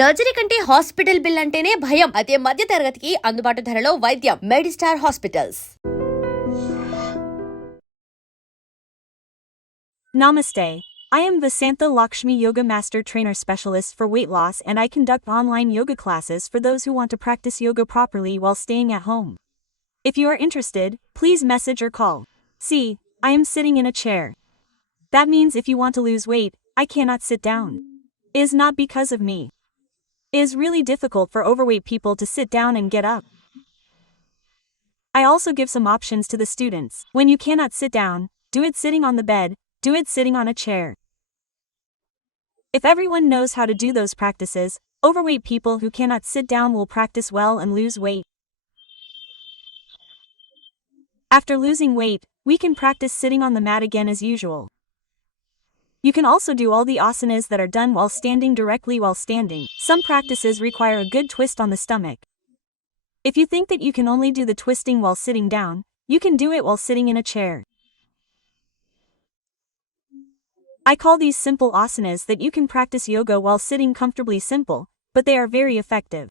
Surgery కంటే hospital bill అంటేనే భయం. అదే మధ్య తరగతికి అందుబాటు ధరలో వైద్యం. Medistar hospitals. Namaste. I am Vasantha Lakshmi Yoga Master Trainer Specialist for weight loss, and I conduct online yoga classes for those who want to practice yoga properly while staying at home. If you are interested, please message or call. See, I am sitting in a chair. That means if you want to lose weight, I cannot sit down. It is not because of me. It is really difficult for overweight people to sit down and get up. I also give some options to the students. When you cannot sit down, do it sitting on the bed, do it sitting on a chair. If everyone knows how to do those practices, overweight people who cannot sit down will practice well and lose weight. After losing weight, we can practice sitting on the mat again as usual. You can also do all the asanas that are done while standing directly while standing. Some practices require a good twist on the stomach. If you think that you can only do the twisting while sitting down, you can do it while sitting in a chair. I call these simple asanas that you can practice yoga while sitting comfortably simple, but they are very effective.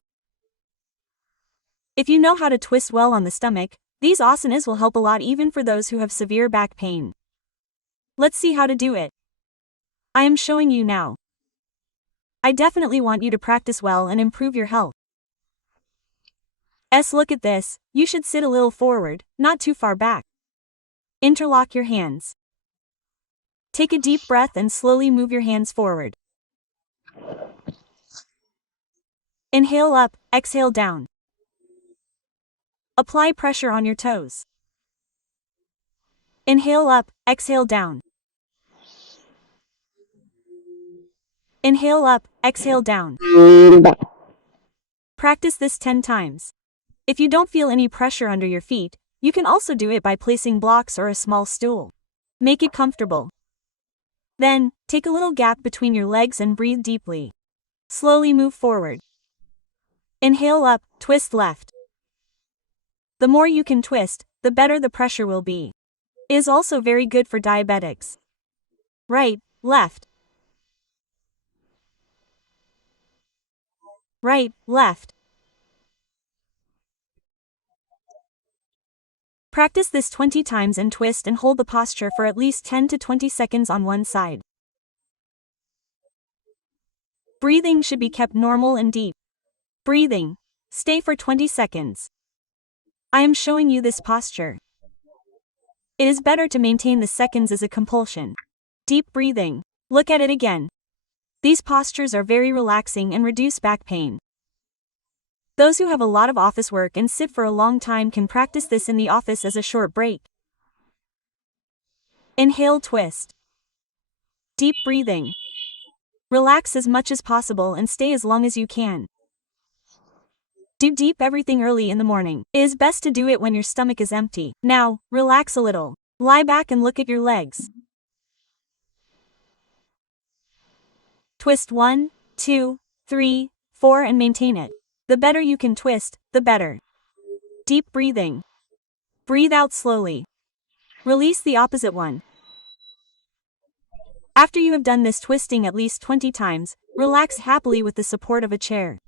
If you know how to twist well on the stomach, these asanas will help a lot even for those who have severe back pain. Let's see how to do it. I am showing you now. I definitely want you to practice well and improve your health. Look at this, you should sit a little forward, not too far back. Interlock your hands. Take a deep breath and slowly move your hands forward. Inhale up, exhale down. Apply pressure on your toes. Inhale up, exhale down. Inhale up, exhale down. Practice this 10 times. If you don't feel any pressure under your feet, you can also do it by placing blocks or a small stool. Make it comfortable. Then, take a little gap between your legs and breathe deeply. Slowly move forward. Inhale up, twist left. The more you can twist, the better the pressure will be. It is also very good for diabetics. Right, left. Right, left. Practice this 20 times and twist and hold the posture for at least 10 to 20 seconds on one side. Breathing should be kept normal and deep. Breathing. Stay for 20 seconds. I am showing you this posture. It is better to maintain the seconds as a compulsion. Deep breathing. Look at it again. These postures are very relaxing and reduce back pain. Those who have a lot of office work and sit for a long time can practice this in the office as a short break. Inhale, twist. Deep breathing. Relax as much as possible and stay as long as you can. Do deep everything early in the morning. It is best to do it when your stomach is empty. Now, relax a little. Lie back and look at your legs. Twist 1, 2, 3, 4 and maintain it. The better you can twist, the better. Deep breathing. Breathe out slowly. Release the opposite one. After you have done this twisting at least 20 times, relax happily with the support of a chair.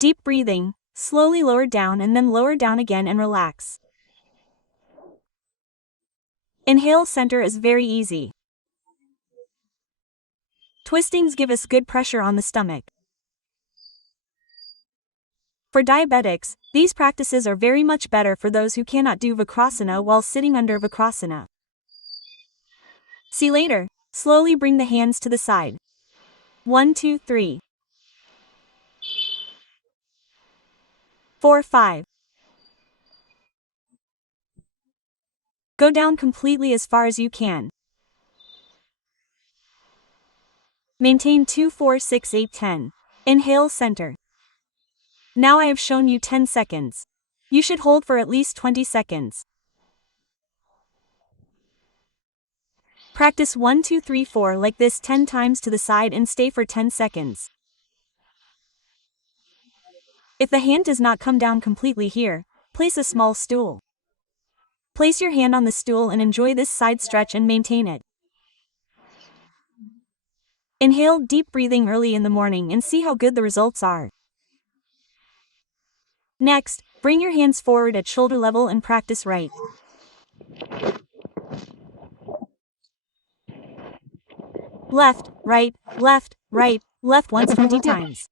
Deep breathing, slowly lower down and then lower down again and relax. Inhale center is very easy. Twistings give us good pressure on the stomach. For diabetics, these practices are very much better for those who cannot do Vakrasana while sitting under Vakrasana. See later, slowly bring the hands to the side. 1, 2, 3. 4, 5. Go down completely as far as you can. Maintain 2, 4, 6, 8, 10. Inhale center. Now I have shown you 10 seconds. You should hold for at least 20 seconds. Practice 1, 2, 3, 4 like this 10 times to the side and stay for 10 seconds. If the hand does not come down completely here, place a small stool. Place your hand on the stool and enjoy this side stretch and maintain it. Inhale deep breathing early in the morning and see how good the results are. Next, bring your hands forward at shoulder level and practice right, left, right, left once 20 times.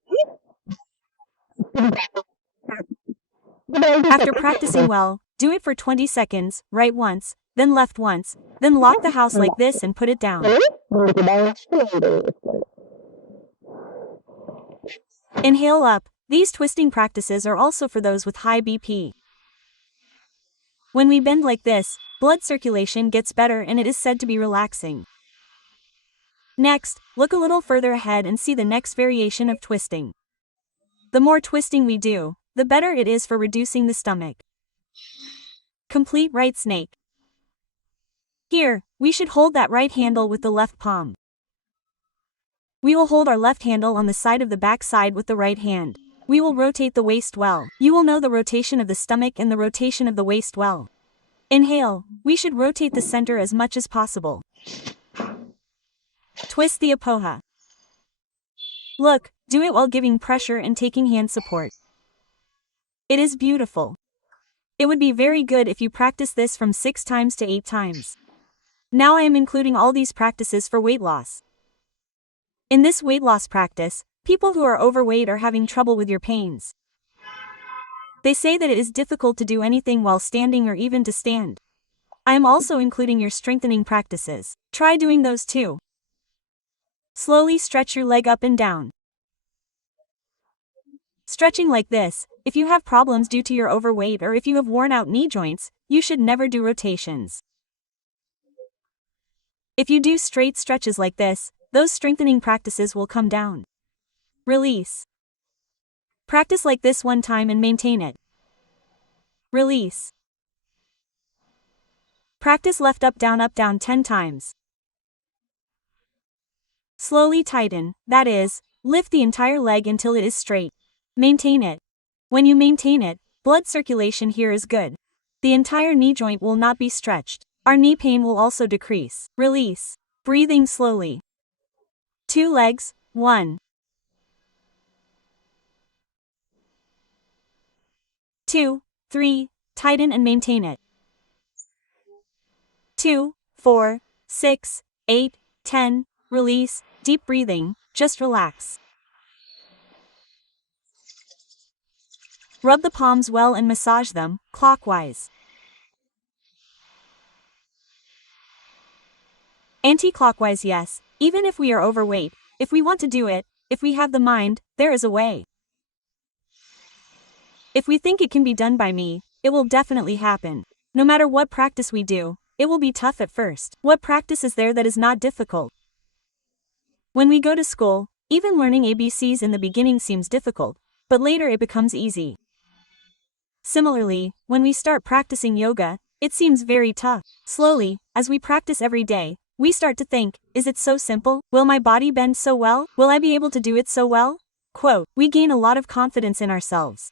After practicing well, do it for 20 seconds, right once, then left once, then lock the house like this and put it down. Inhale up. These twisting practices are also for those with high BP. When we bend like this, blood circulation gets better and it is said to be relaxing. Next, look a little further ahead and see the next variation of twisting. The more twisting we do, the better it is for reducing the stomach. Complete right snake. Here, we should hold that right handle with the left palm. We will hold our left handle on the side of the back side with the right hand. We will rotate the waist well. You will know the rotation of the stomach and the rotation of the waist well. Inhale, we should rotate the center as much as possible. Twist the apoha. Look, do it while giving pressure and taking hand support. It is beautiful. It would be very good if you practice this from 6 times to 8 times. Now I am including all these practices for weight loss. In this weight loss practice, people who are overweight are having trouble with your pains. They say that it is difficult to do anything while standing or even to stand. I am also including your strengthening practices. Try doing those too. Slowly stretch your leg up and down. Stretching like this, if you have problems due to your overweight or if you have worn out knee joints, you should never do rotations. If you do straight stretches like this, those strengthening practices will come down. Release. Practice like this 1 time and maintain it. Release. Practice left up down 10 times. Slowly tighten, that is, lift the entire leg until it is straight. Maintain it. When you maintain it, blood circulation here is good. The entire knee joint will not be stretched. Our knee pain will also decrease. Release. Breathing slowly. 2 legs, 1, 2, 3, tighten and maintain it. 2, 4, 6, 8, 10, release, deep breathing, just relax. Rub the palms well and massage them, clockwise. Anti-clockwise, yes, even if we are overweight, if we want to do it, if we have the mind, there is a way. If we think it can be done by me, it will definitely happen. No matter what practice we do, it will be tough at first. What practice is there that is not difficult? When we go to school, even learning ABCs in the beginning seems difficult, but later it becomes easy. Similarly, when we start practicing yoga, it seems very tough. Slowly, as we practice every day, we start to think, is it so simple? Will my body bend so well? Will I be able to do it so well? Quote, we gain a lot of confidence in ourselves.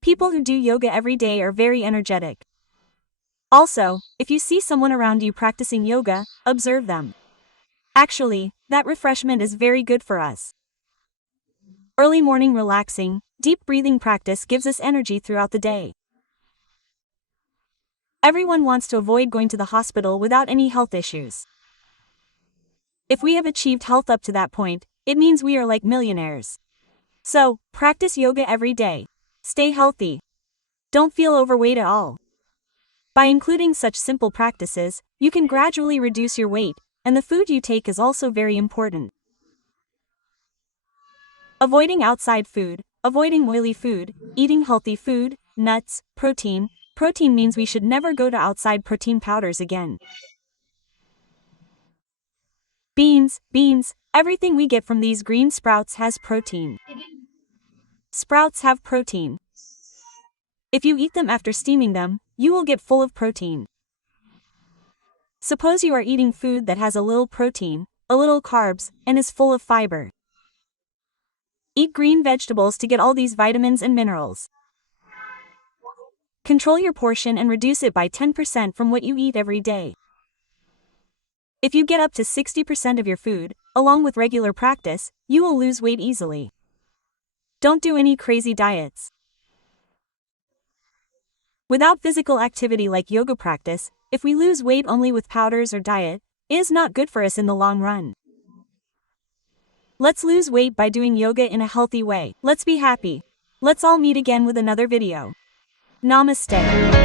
People who do yoga every day are very energetic. Also, if you see someone around you practicing yoga, observe them. Actually, that refreshment is very good for us. Early morning relaxing, deep breathing practice gives us energy throughout the day. Everyone wants to avoid going to the hospital without any health issues. If we have achieved health up to that point, it means we are like millionaires. So, practice yoga every day. Stay healthy. Don't feel overweight at all. By including such simple practices, you can gradually reduce your weight, and the food you take is also very important. Avoiding outside food, avoiding oily food, eating healthy food, nuts, protein. Protein means we should never go to outside protein powders again. Beans, everything we get from these green sprouts has protein. Sprouts have protein. If you eat them after steaming them, you will get full of protein. Suppose you are eating food that has a little protein, a little carbs, and is full of fiber. Eat green vegetables to get all these vitamins and minerals. Control your portion and reduce it by 10% from what you eat every day. If you get up to 60% of your food, Along with regular practice, you will lose weight easily. Don't do any crazy diets. Without physical activity like yoga practice, if we lose weight only with powders or diet, it is not good for us in the long run. Let's lose weight by doing yoga in a healthy way. Let's be happy. Let's all meet again with another video. Namaste.